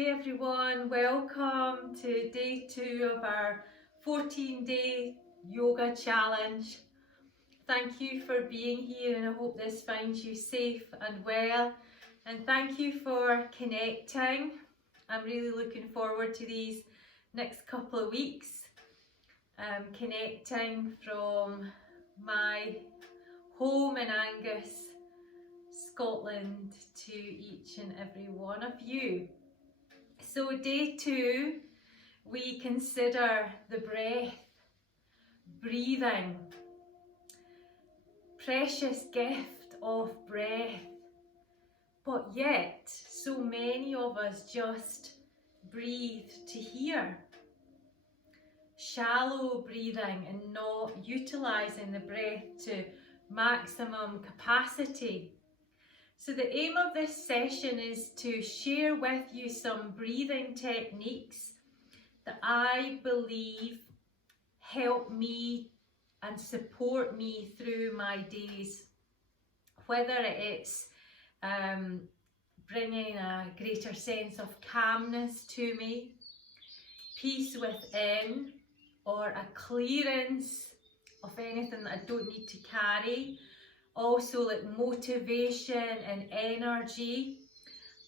day everyone, welcome to day 2 of our 14-day yoga challenge. Thank you for being here and I hope this finds you safe and well, and thank you for connecting. I'm really looking forward to these next couple of weeks, connecting from my home in Angus, Scotland, to each and every one of you. So day 2, we consider the breath, breathing, precious gift of breath. But yet, so many of us just breathe to here. Shallow breathing and not utilising the breath to maximum capacity. So the aim of this session is to share with you some breathing techniques that I believe help me and support me through my days. Whether it's bringing a greater sense of calmness to me, peace within, or a clearance of anything that I don't need to carry. Also like motivation and energy,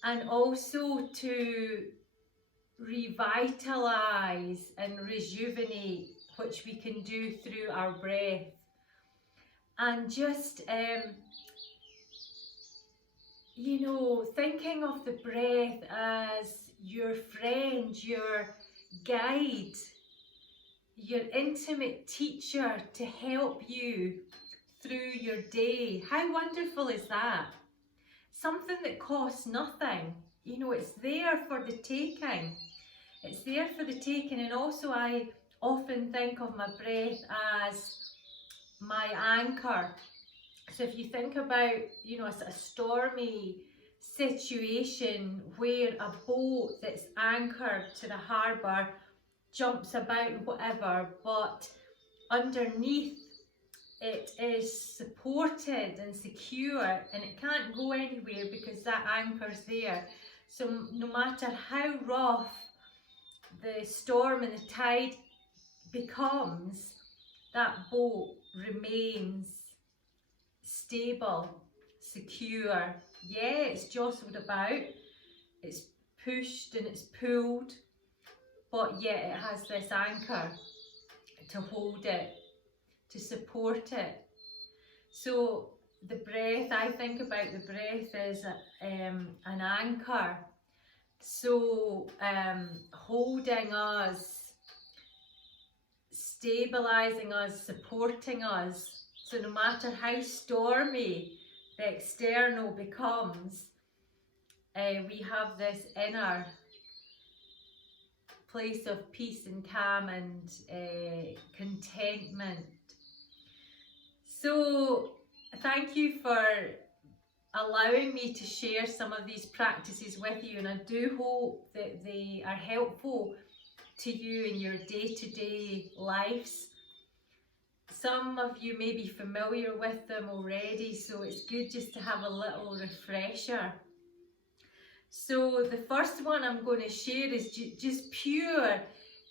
and also to revitalise and rejuvenate, which we can do through our breath. And just thinking of the breath as your friend, your guide, your intimate teacher to help you through your day. How wonderful is that? Something that costs nothing. It's there for the taking. It's there for the taking. And also I often think of my breath as my anchor. So if you think about, a stormy situation where a boat that's anchored to the harbour jumps about and whatever, but underneath it is supported and secure and it can't go anywhere because that anchor's there. So no matter how rough the storm and the tide becomes, that boat remains stable, secure. Yeah, it's jostled about, it's pushed and it's pulled, but yet it has this anchor to hold it, to support it. So the breath, I think about the breath as an anchor. So holding us, stabilising us, supporting us. So no matter how stormy the external becomes, we have this inner place of peace and calm and contentment. So thank you for allowing me to share some of these practices with you, and I do hope that they are helpful to you in your day-to-day lives. Some of you may be familiar with them already, so it's good just to have a little refresher. So the first one I'm going to share is just pure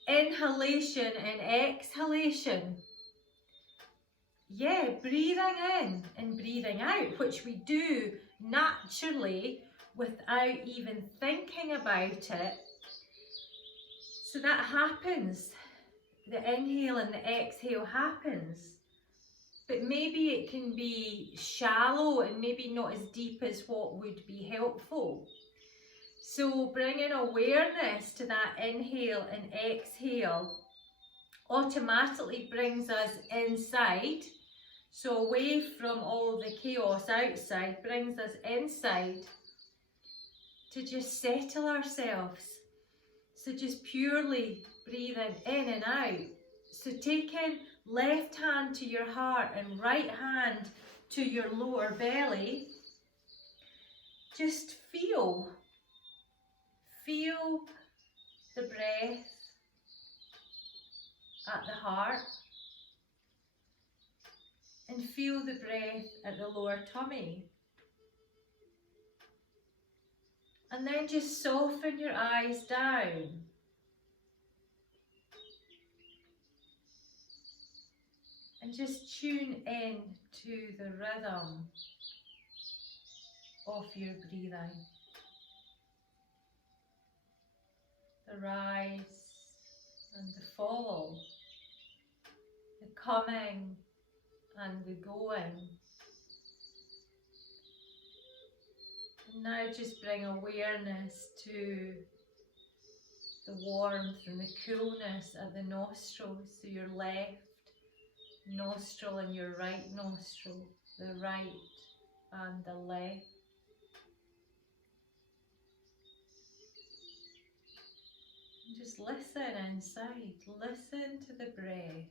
inhalation and exhalation. Yeah, breathing in and breathing out, which we do naturally without even thinking about it. So that happens. The inhale and the exhale happens. But maybe it can be shallow and maybe not as deep as what would be helpful. So bringing awareness to that inhale and exhale automatically brings us inside. So away from all the chaos outside, brings us inside to just settle ourselves. So just purely breathing in and out. So taking left hand to your heart and right hand to your lower belly. Just feel the breath at the heart. And feel the breath at the lower tummy. And then just soften your eyes down. And just tune in to the rhythm of your breathing. The rise and the fall. The coming and the going. And now just bring awareness to the warmth and the coolness at the nostrils, so your left nostril and your right nostril, the right and the left. And just listen inside, listen to the breath.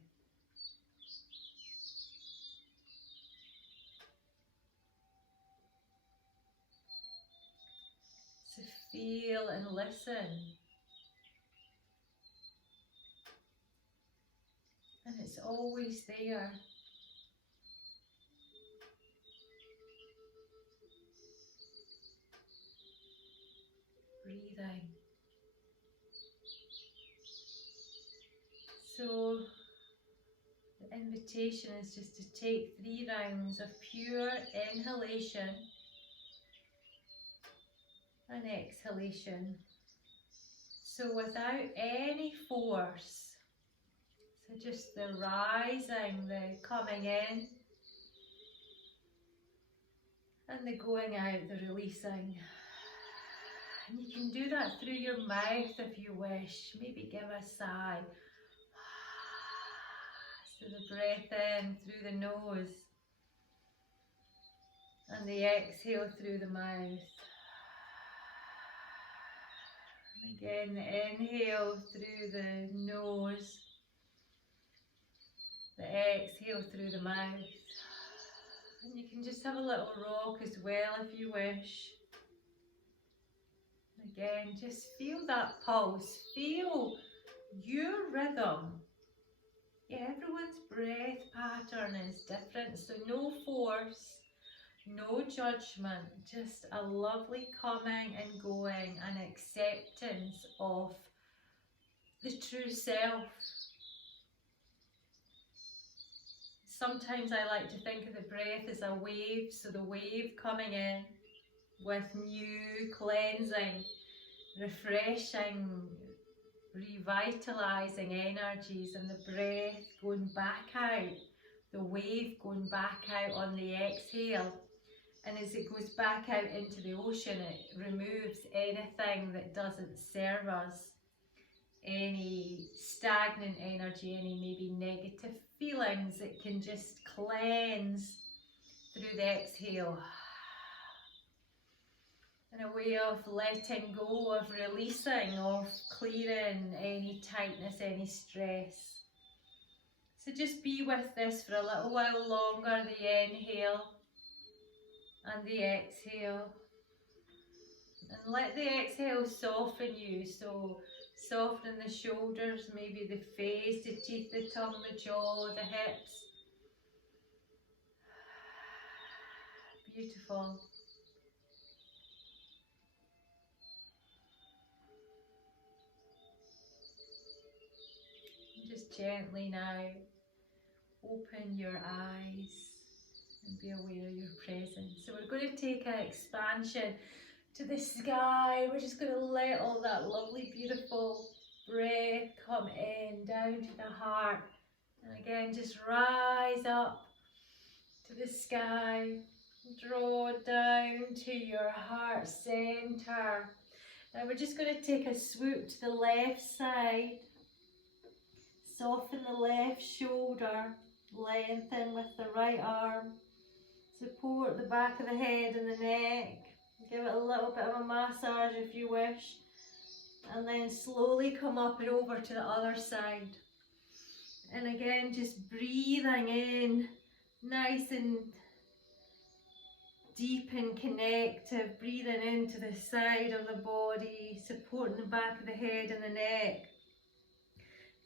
So feel and listen. And it's always there. Breathing. So the invitation is just to take 3 rounds of pure inhalation and exhalation. So without any force. So just the rising, the coming in, and the going out, the releasing. And you can do that through your mouth if you wish. Maybe give a sigh. So the breath in through the nose and the exhale through the mouth. And again, the inhale through the nose, the exhale through the mouth. And you can just have a little rock as well if you wish. Again, just feel that pulse, feel your rhythm. Yeah, everyone's breath pattern is different, so no force, no judgment, just a lovely coming and going and acceptance of the true self. Sometimes I like to think of the breath as a wave, so the wave coming in with new, cleansing, refreshing, revitalizing energies, and the breath going back out, the wave going back out on the exhale. And as it goes back out into the ocean, it removes anything that doesn't serve us, any stagnant energy, any maybe negative feelings. It can just cleanse through the exhale. And a way of letting go, of releasing, of clearing any tightness, any stress. So just be with this for a little while longer, the inhale and the exhale. And let the exhale soften you, so soften the shoulders, maybe the face, the teeth, the tongue, the jaw, the hips. Beautiful. And just gently now open your eyes and be aware of your presence. So we're going to take an expansion to the sky. We're just going to let all that lovely, beautiful breath come in, down to the heart. And again, just rise up to the sky. Draw down to your heart center. Now we're just going to take a swoop to the left side. Soften the left shoulder. Lengthen with the right arm. Support the back of the head and the neck. Give it a little bit of a massage if you wish. And then slowly come up and over to the other side. And again, just breathing in, nice and deep and connective. Breathing into the side of the body, supporting the back of the head and the neck.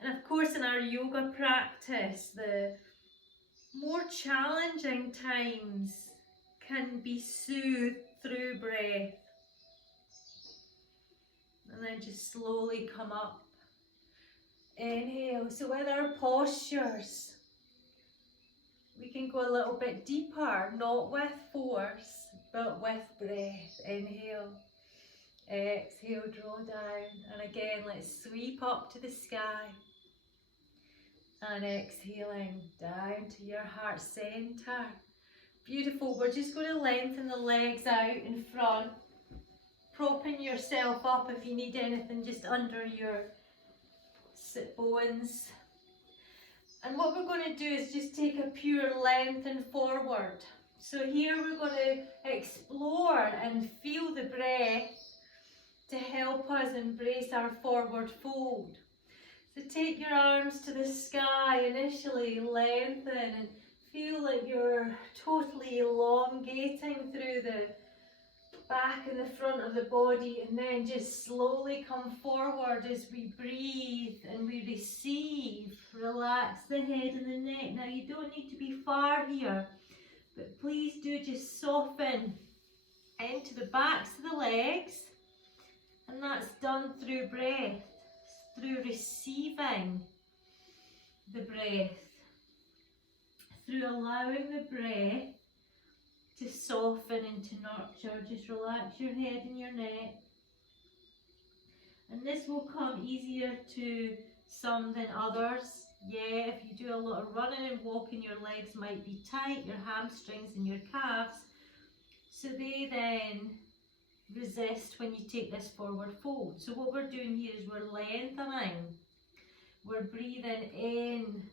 And of course, in our yoga practice, the more challenging times can be soothed through breath. and then just slowly come up. Inhale. So with our postures, we can go a little bit deeper, not with force, but with breath. Inhale. Exhale, draw down. And again, let's sweep up to the sky. And exhaling down to your heart center. Beautiful. We're just going to lengthen the legs out in front, propping yourself up if you need anything just under your sit bones. And what we're going to do is just take a pure lengthen forward. So here we're going to explore and feel the breath to help us embrace our forward fold. So take your arms to the sky initially, lengthen and feel like you're totally elongating through the back and the front of the body, and then just slowly come forward as we breathe and we receive. Relax the head and the neck. Now you don't need to be far here, but please do just soften into the backs of the legs, and that's done through breath, through receiving the breath, through allowing the breath to soften and to nurture. Just relax your head and your neck. And this will come easier to some than others. Yeah, if you do a lot of running and walking, your legs might be tight, your hamstrings and your calves. So they then resist when you take this forward fold. So what we're doing here is we're lengthening. We're breathing in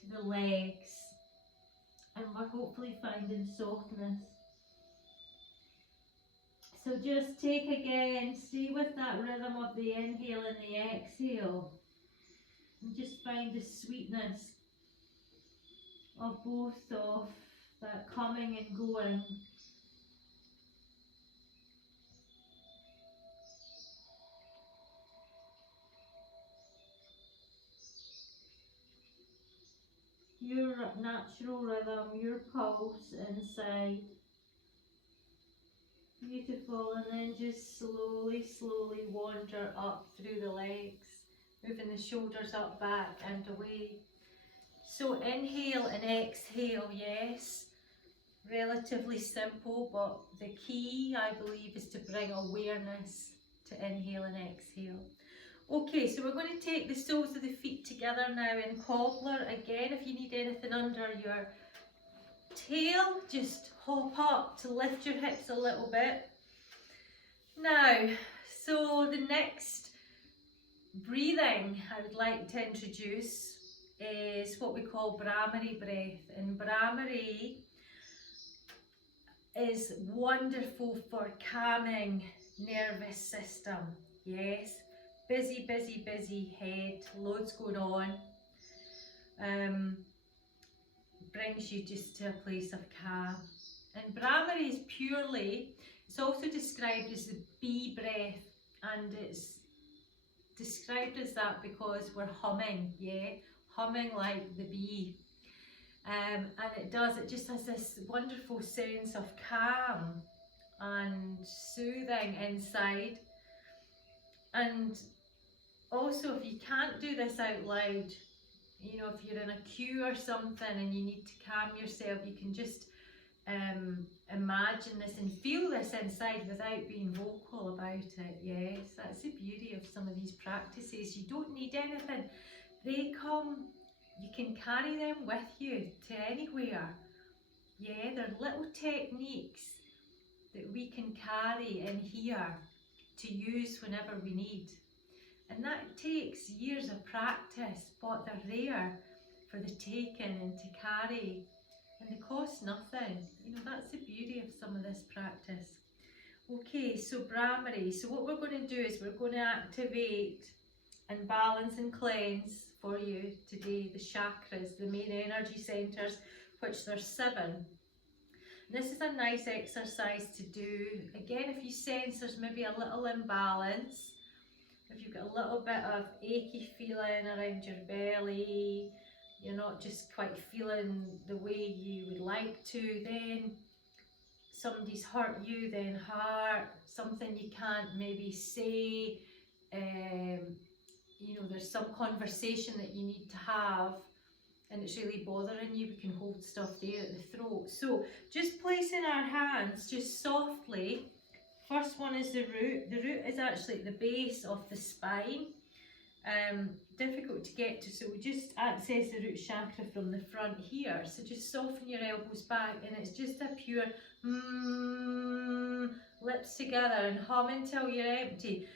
to the legs. And we're hopefully finding softness. So just take again, stay with that rhythm of the inhale and the exhale. And just find the sweetness of both of that coming and going. Your natural rhythm, your pulse inside. Beautiful. And then just slowly, slowly wander up through the legs, moving the shoulders up, back and away. So inhale and exhale, yes, relatively simple, but the key, I believe, is to bring awareness to inhale and exhale. Okay, so we're going to take the soles of the feet together now in cobbler. Again, if you need anything under your tail, just hop up to lift your hips a little bit. Now, so the next breathing I would like to introduce is what we call Brahmana breath. And Brahmana is wonderful for calming nervous system. Yes, busy, busy, busy head, loads going on. Brings you just to a place of calm. And Brahmana is purely, it's also described as the bee breath, and it's described as that because we're humming, yeah, humming like the bee. And it just has this wonderful sense of calm and soothing inside. And also, if you can't do this out loud, you know, if you're in a queue or something and you need to calm yourself, you can just imagine this and feel this inside without being vocal about it. Yes, that's the beauty of some of these practices. You don't need anything. They come, you can carry them with you to anywhere. Yeah, they're little techniques that we can carry in here to use whenever we need. And that takes years of practice, but they're there for the taking and to carry. And they cost nothing. You know, that's the beauty of some of this practice. Okay, so Brahmana. So what we're going to do is we're going to activate and balance and cleanse for you today the chakras, the main energy centers, which there's 7. And this is a nice exercise to do. Again, if you sense there's maybe a little imbalance, if you've got a little bit of achy feeling around your belly, you're not just quite feeling the way you would like to, then somebody's hurt you, then heart, something you can't maybe say, you know, there's some conversation that you need to have and it's really bothering you, we can hold stuff there at the throat. So just placing our hands just softly. First one is the root. The root is actually at the base of the spine. Difficult to get to, so we just access the root chakra from the front here. So just soften your elbows back, and it's just a pure lips together and hum until you're empty.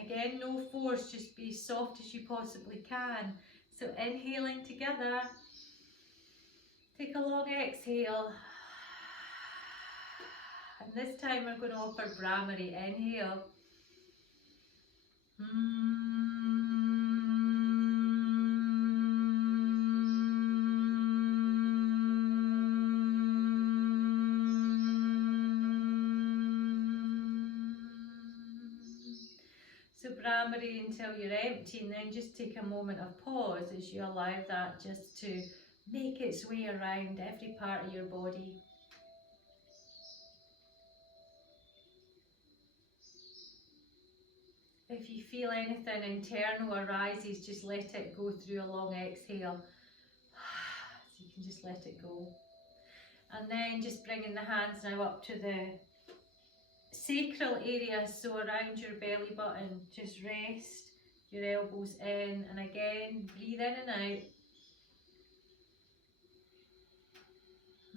Again, no force, just be as soft as you possibly can. So inhaling together. Take a long exhale. And this time we're going to offer Brahmari. Inhale. So Brahmari until you're empty, and then just take a moment of pause as you allow that just to make its way around every part of your body. If you feel anything internal arises, just let it go through a long exhale. So you can just let it go. And then just bringing the hands now up to the sacral area, so around your belly button. Just rest your elbows in, and again, breathe in and out.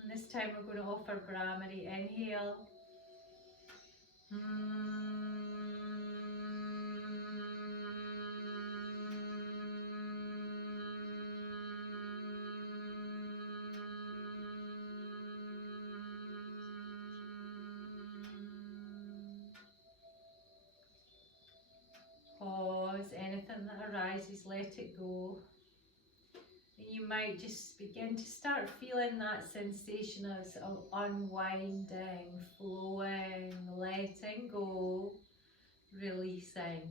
And this time we're going to offer Brahmari. Inhale. Pause. Anything that arises, let it go. And you might just begin to start feeling that sensation of unwinding, flowing, letting go, releasing.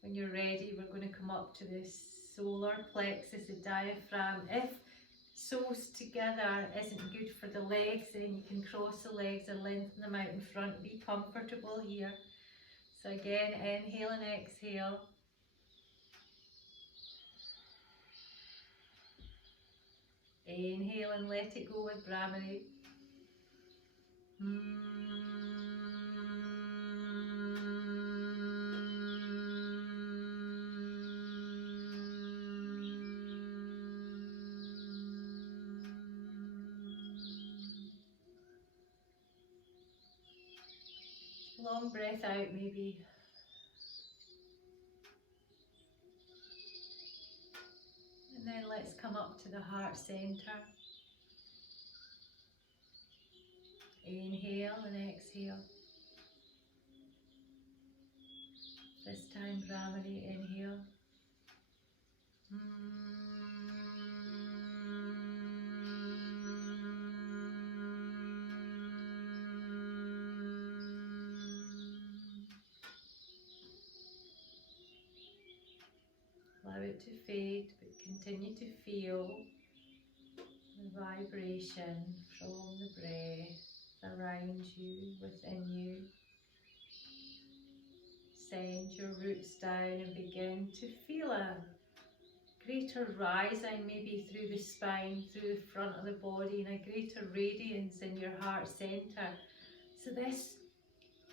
When you're ready, we're going to come up to this solar plexus, the diaphragm. If soles together isn't good for the legs, then you can cross the legs or lengthen them out in front. Be comfortable here. So again, inhale and exhale. Inhale and let it go with Brahmari. Long breath out maybe. And then let's come up to the heart center. Inhale and exhale. This time Brahmari, inhale. Allow it to fade, but continue to feel the vibration from the breath around you, within you. Send your roots down and begin to feel a greater rising, maybe through the spine, through the front of the body, and a greater radiance in your heart center. So this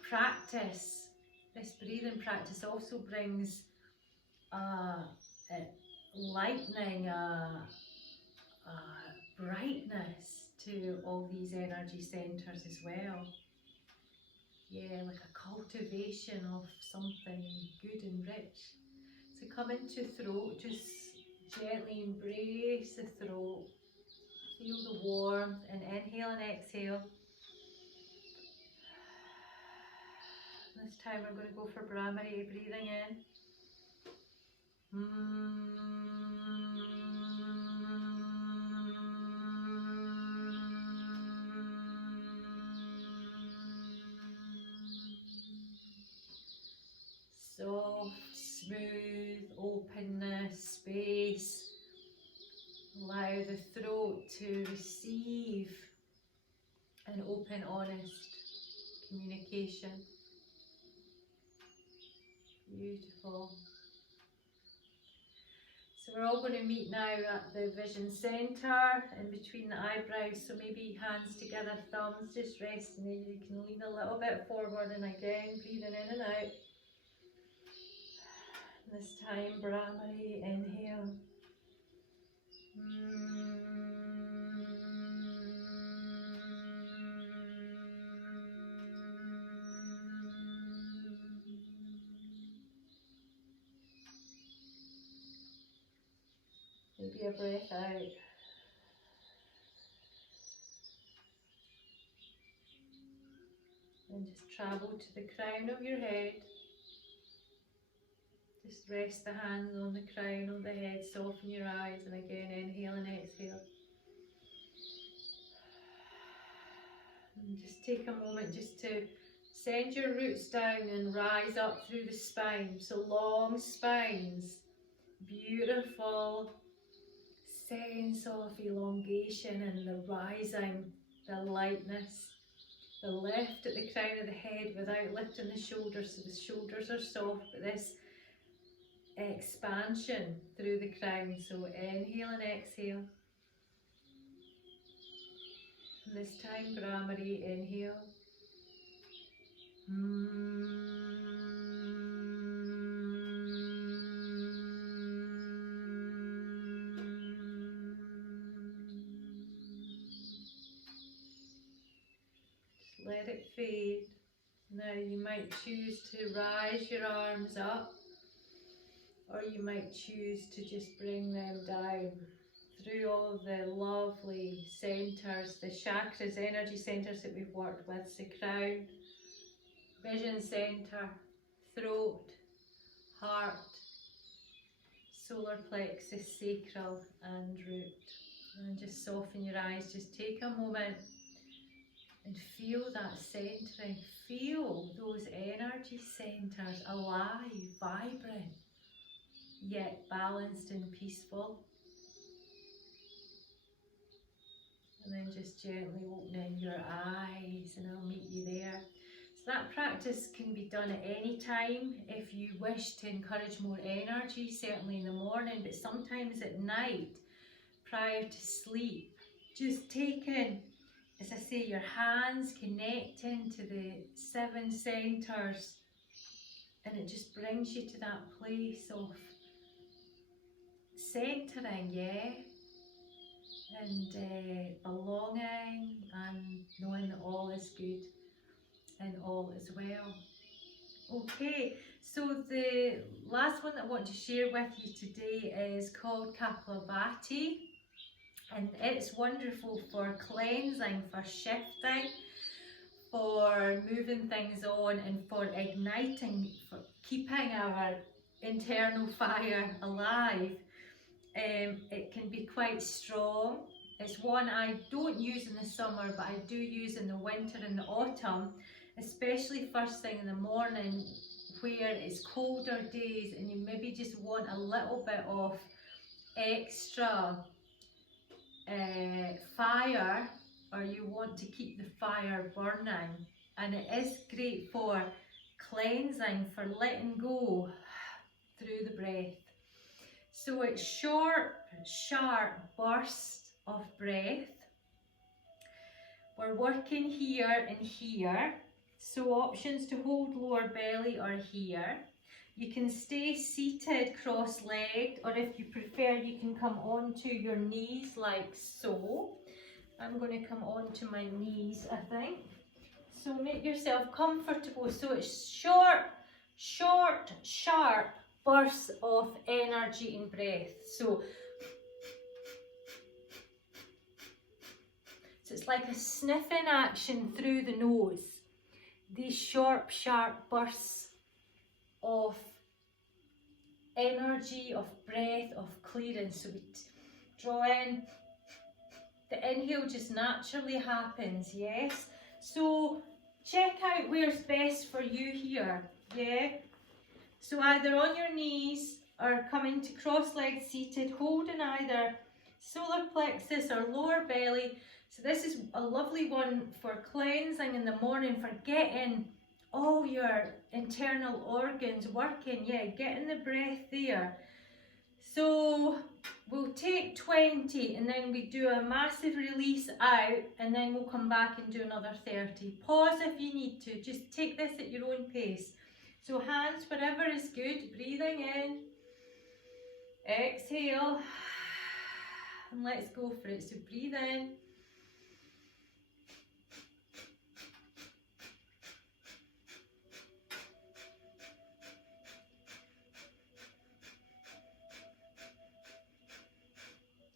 practice, this breathing practice also brings lightning, brightness to all these energy centers as well. Yeah, like a cultivation of something good and rich. So come into throat, just gently embrace the throat. Feel the warmth, and inhale and exhale. This time we're going to go for Brahmari, breathing in. Soft, smooth, openness, space. Allow the throat to receive an open, honest communication. Beautiful. So we're all going to meet now at the vision centre, in between the eyebrows, so maybe hands together, thumbs just resting there. You can lean a little bit forward, and again breathing in and out. This time, Brahmana, inhale. Maybe a breath out. And just travel to the crown of your head. Just rest the hands on the crown of the head, soften your eyes, and again inhale and exhale. And just take a moment just to send your roots down and rise up through the spine. So long spines, beautiful sense of elongation and the rising, the lightness. The lift at the crown of the head without lifting the shoulders, so the shoulders are soft, but this expansion through the crown. So inhale and exhale. And this time, Brahmana, inhale. Just let it fade. Now you might choose to rise your arms up, or you might choose to just bring them down through all the lovely centres, the chakras, energy centres that we've worked with, the crown, vision centre, throat, heart, solar plexus, sacral and root. And just soften your eyes, just take a moment and feel that centering, feel those energy centres alive, vibrant, yet balanced and peaceful. And then just gently opening your eyes, and I'll meet you there. So that practice can be done at any time if you wish to encourage more energy, certainly in the morning, but sometimes at night prior to sleep. Just taking, as I say, your hands connecting to the 7 centres, and it just brings you to that place of centering, yeah? And belonging and knowing that all is good and all is well. Okay, so the last one that I want to share with you today is called Kapti, and it's wonderful for cleansing, for shifting, for moving things on, and for igniting, for keeping our internal fire alive. It can be quite strong. It's one I don't use in the summer, but I do use in the winter and the autumn, especially first thing in the morning where it's colder days and you maybe just want a little bit of extra fire, or you want to keep the fire burning. And it is great for cleansing, for letting go through the breath. So it's short, sharp bursts of breath. We're working here and here. So options to hold lower belly are here. You can stay seated cross-legged, or if you prefer, you can come onto your knees like so. I'm going to come onto my knees, I think. So make yourself comfortable. So it's short, sharp bursts of energy and breath. So it's like a sniffing action through the nose. These sharp bursts of energy, of breath, of clearance. So we draw in. The inhale just naturally happens, yes? So check out where's best for you here, yeah? So either on your knees or coming to cross-legged seated, holding either solar plexus or lower belly. So this is a lovely one for cleansing in the morning, for getting all your internal organs working. Yeah, getting the breath there. So we'll take 20 and then we do a massive release out, and then we'll come back and do another 30. Pause if you need to, just take this at your own pace. So hands wherever is good, breathing in, exhale, and let's go for it. So breathe in,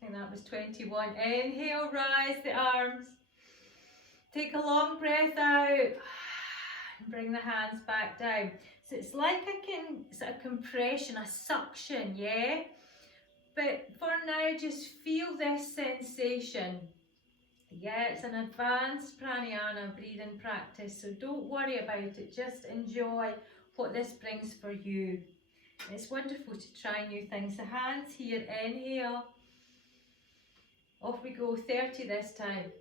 and that was 21. Inhale, rise the arms. Take a long breath out and bring the hands back down. So it's like a compression, a suction, yeah? But for now, just feel this sensation. Yeah, it's an advanced pranayama breathing practice, so don't worry about it. Just enjoy what this brings for you. It's wonderful to try new things. The hands here, inhale. Off we go, 30 this time.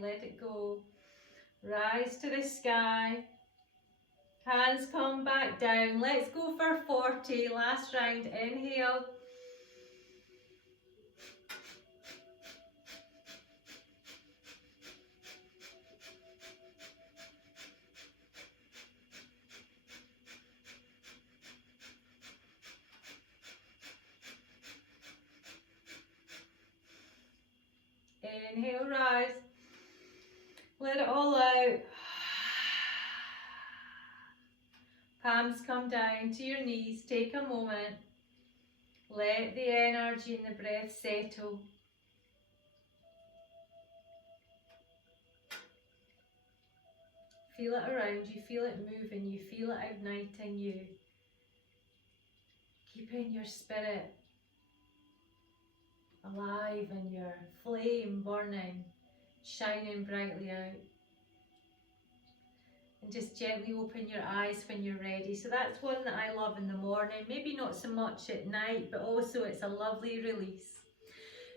Let it go. Rise to the sky. Hands come back down. Let's go for 40. Last round. Inhale. Inhale, rise. Let it all out. Palms come down to your knees. Take a moment. Let the energy in the breath settle. Feel it around you. Feel it moving you. Feel it igniting you. Keeping your spirit alive and your flame burning, shining brightly out. And just gently open your eyes when you're ready. So that's one that I love in the morning, maybe not so much at night, but also it's a lovely release.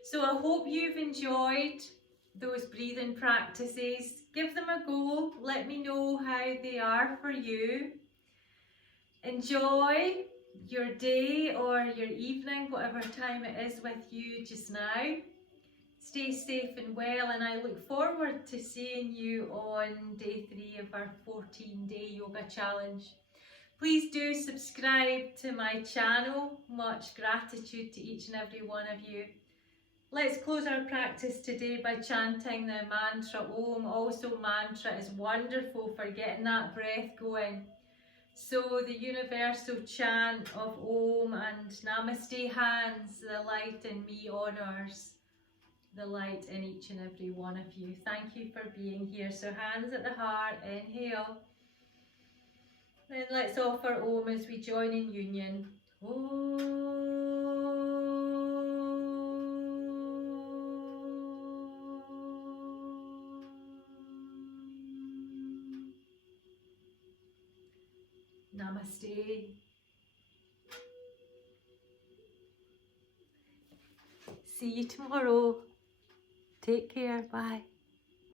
So I hope you've enjoyed those breathing practices. Give them a go. Let me know how they are for you. Enjoy your day or your evening, whatever time it is with you just now. Stay safe and well, and I look forward to seeing you on day 3 of our 14-day yoga challenge. Please do subscribe to my channel. Much gratitude to each and every one of you. Let's close our practice today by chanting the mantra Om. Also, mantra is wonderful for getting that breath going. So the universal chant of Om and Namaste hands, the light in me honors the light in each and every one of you. Thank you for being here. So hands at the heart, inhale. Then let's offer Om as we join in union. Om. Namaste. See you tomorrow. Take care. Bye.